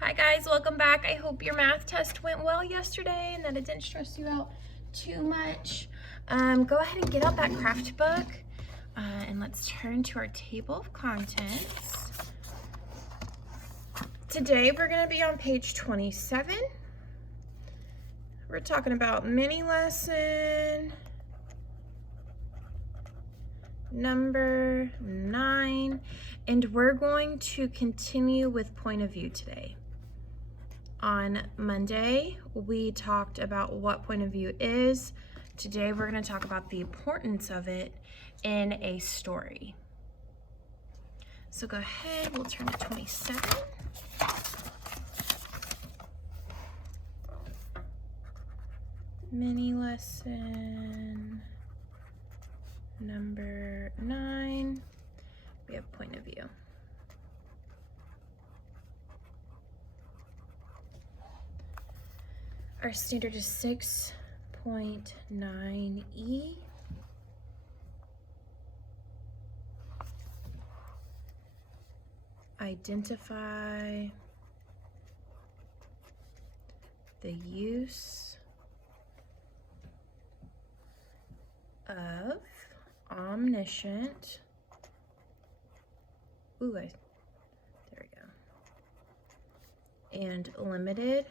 Hi guys, welcome back. I hope your math test went well yesterday and that it didn't stress you out too much. Go ahead and get out that craft book and let's turn to our table of contents. Today we're going to be on page 27. We're talking about mini lesson number 9, and we're going to continue with point of view today. On Monday, we talked about what point of view is. Today, we're going to talk about the importance of it in a story. So go ahead, we'll turn to 27. Mini lesson number 9. We have point of view. Our standard is 6.9E. Identify the use of omniscient. There we go. And limited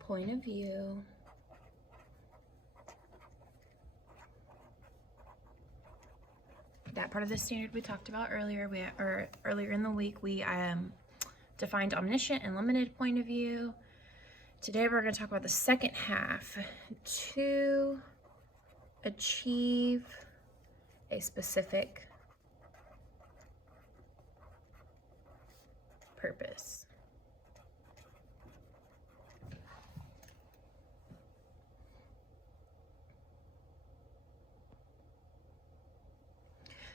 point of view that part of the standard we talked about earlier. Earlier in the week we defined omniscient and limited point of view. Today we're going to talk about the second half, to achieve a specific purpose.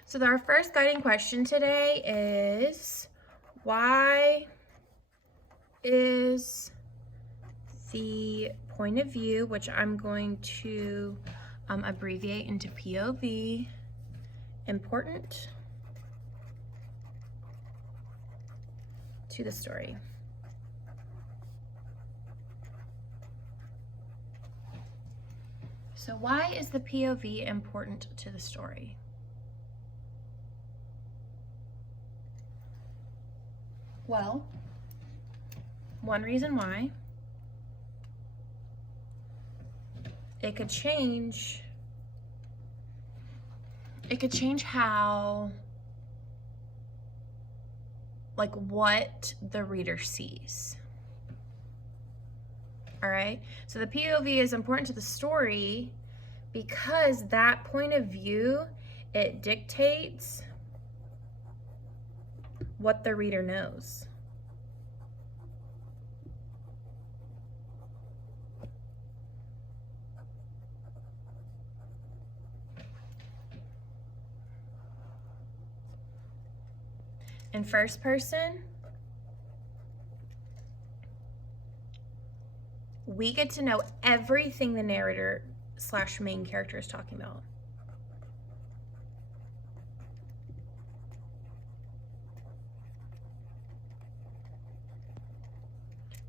So our first guiding question today is, why is the point of view, which I'm going to abbreviate into POV, important to the story? So why is the POV important to the story? Well, one reason why, it could change how, like, what the reader sees. All right, so the POV is important to the story because that point of view, it dictates what the reader knows. In first person, we get to know everything the narrator / main character is talking about.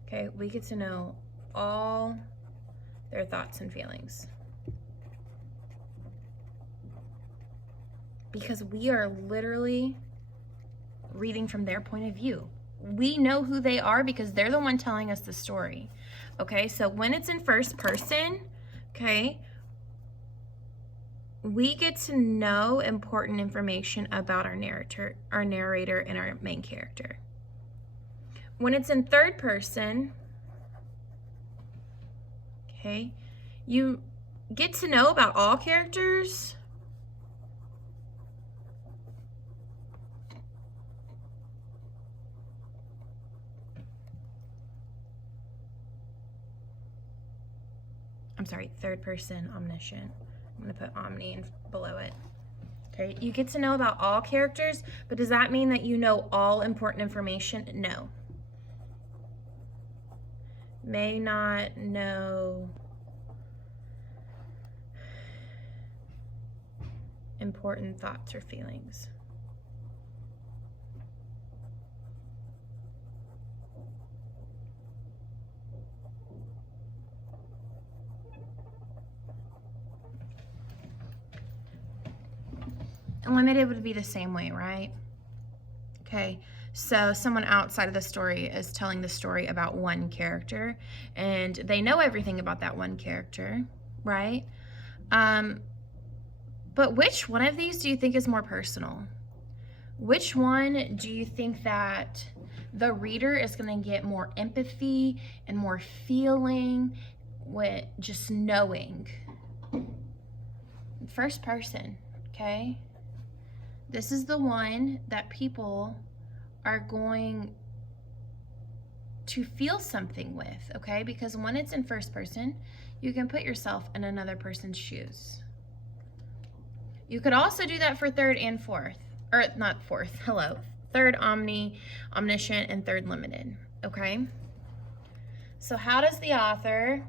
Okay, we get to know all their thoughts and feelings, because we are literally reading from their point of view. We know who they are because they're the one telling us the story. Okay, so when it's in first person, okay, we get to know important information about our narrator, and our main character. When it's in third person, okay, you get to know about all characters, third person omniscient. I'm gonna put omni in below it. Okay, you get to know about all characters, but does that mean that you know all important information? No. May not know important thoughts or feelings. Limited would be the same way, right? Okay, so someone outside of the story is telling the story about one character, and they know everything about that one character, right? But which one of these do you think is more personal? Which one do you think that the reader is going to get more empathy and more feeling with just knowing? First person, okay? This is the one that people are going to feel something with, okay? Because when it's in first person, you can put yourself in another person's shoes. You could also do that for third and fourth, or not fourth, hello. Third omniscient, and third limited, okay? So how does the author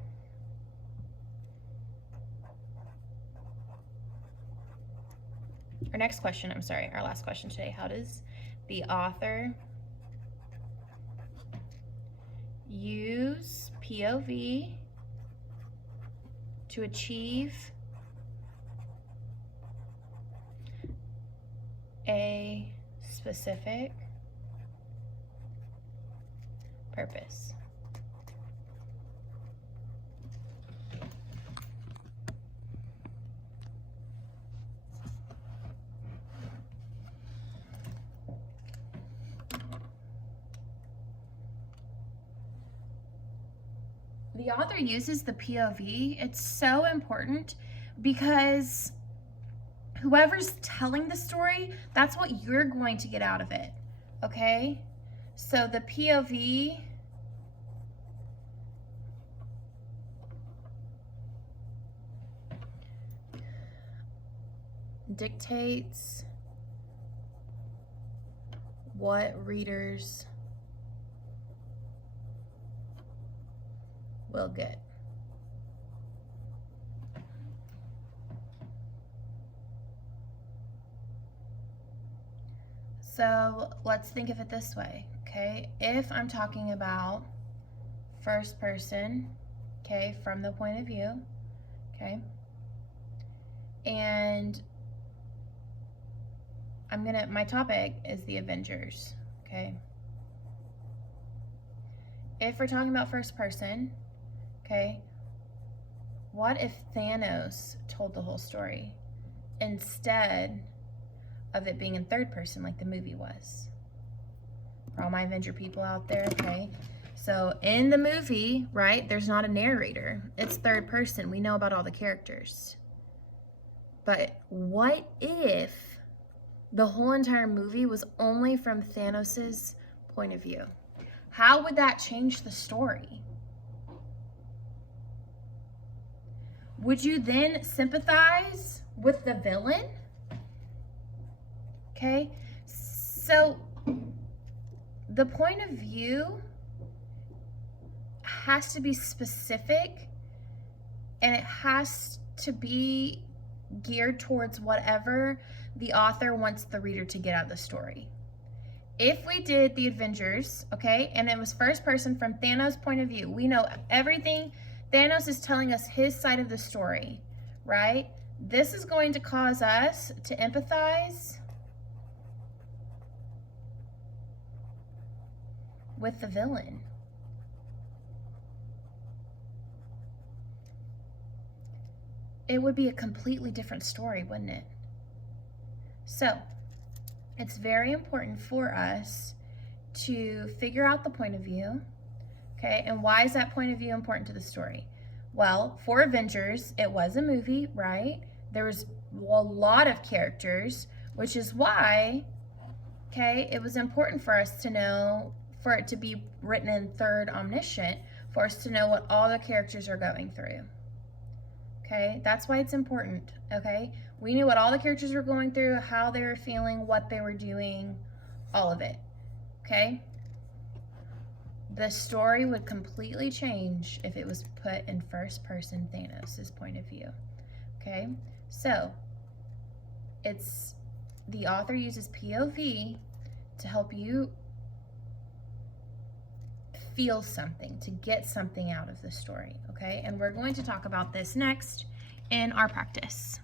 our next question, I'm sorry, our last question today. How does the author use POV to achieve a specific purpose? The author uses the POV. It's so important because whoever's telling the story, that's what you're going to get out of it, okay? So the POV dictates what readers will get. So let's think of it this way, okay? If I'm talking about first person, okay, from the point of view, okay, and my topic is the Avengers, okay? If we're talking about first person, okay, what if Thanos told the whole story instead of it being in third person like the movie was? For all my Avenger people out there, okay? So in the movie, right, there's not a narrator. It's third person. We know about all the characters. But what if the whole entire movie was only from Thanos's point of view? How would that change the story? Would you then sympathize with the villain? Okay, so the point of view has to be specific, and it has to be geared towards whatever the author wants the reader to get out of the story. If we did the Avengers, okay, and it was first person from Thanos' point of view, we know everything. Thanos is telling us his side of the story, right? This is going to cause us to empathize with the villain. It would be a completely different story, wouldn't it? So, it's very important for us to figure out the point of view, okay? And why is that point of view important to the story? Well, for Avengers, it was a movie, right? There was a lot of characters, which is why, okay, it was important for us to know, for it to be written in third omniscient, for us to know what all the characters are going through. Okay, that's why it's important, okay? We knew what all the characters were going through, how they were feeling, what they were doing, all of it, okay? The story would completely change if it was put in first person Thanos' point of view, okay? So, the author uses POV to help you feel something, to get something out of the story, okay? And we're going to talk about this next in our practice.